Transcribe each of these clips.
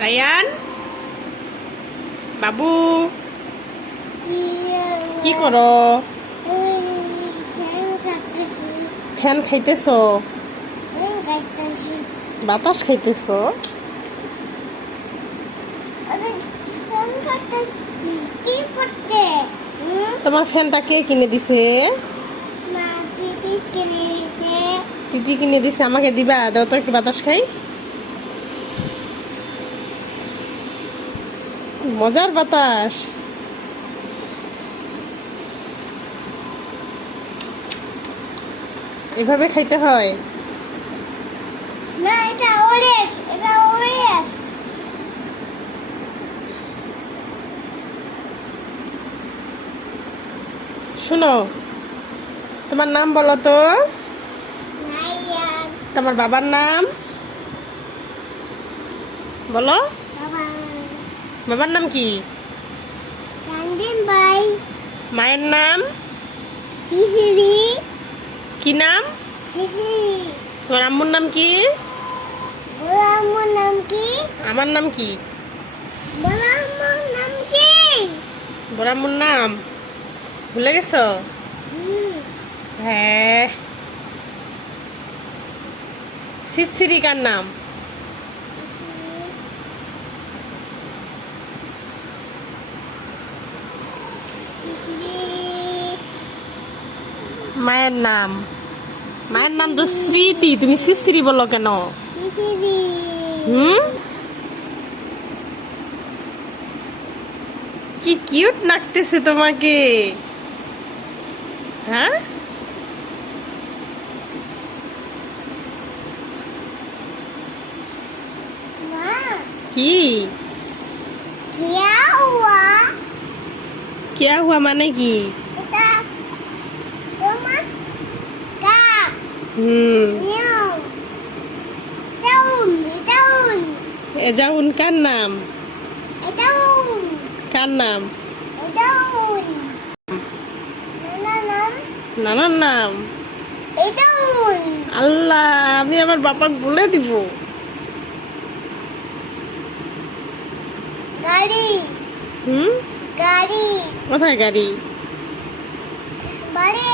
Ryan বাবু কি করো? Fan খাইতেছ? বাতাস খাইতেছ? তোমার ফ্যানটা কে কিনে দিছে? পিপি কিনে দিছে। আমাকে দিবা? দাও তো একটু বাতাস খাই। মজার বাতাস। এভাবে খাইতে হয় না, এটা ওরেস, এটা ওরেস। শুনো, তোমার নাম বলো তো। রায়ান তোমার বাবার নাম বলো। বাবা বাবার নাম কি? রান্দিন ভাই মায়ের নাম সিসিরি কি নাম? সিসিরি তোমার আম্মুর নাম কি? গোলামর নাম কি? আমার নাম কি? গোলামর নাম কি? বড় আম্মুর নাম ভুলে গেছো? হ্যাঁ। সিসিরিকার নাম? মায়ের নাম? মায়ের নাম তো স্মৃতি, তুমি সিসিরি বলো কেন? সিসিরি কি কিউট লাগতেছে তোমাকে। হ্যাঁ, মা কি क्या हुआ? क्या हुआ মানে কি? এটা তোমার কাক মিয়াও ডাউন ডাউন এজাউন কার নাম? ডাউন কার নাম? ডাউন নাম নানার নাম? ডাউন আল্লাহ, আমি আমার বাপাক বলে দিব। গাড়ি গাড়ি কোথায় গাড়ি? বাড়ি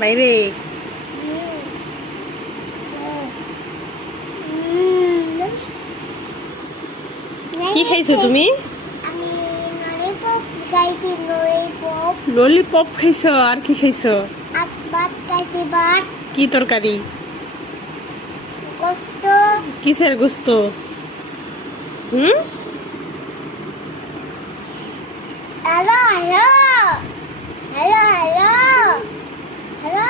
বাইরে। কি খাইছো তুমি? আমি ললিপপ খাইছি ললিপপ ললিপপ খাইছো? আর কি খাইছো? আর ভাত খাইছি ভাত কি তরকারি? গোস্ত কিসের গোস্ত? Hello hello hello hello hello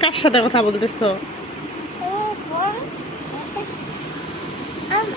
কার সাথে কথা বলতেছো? আমি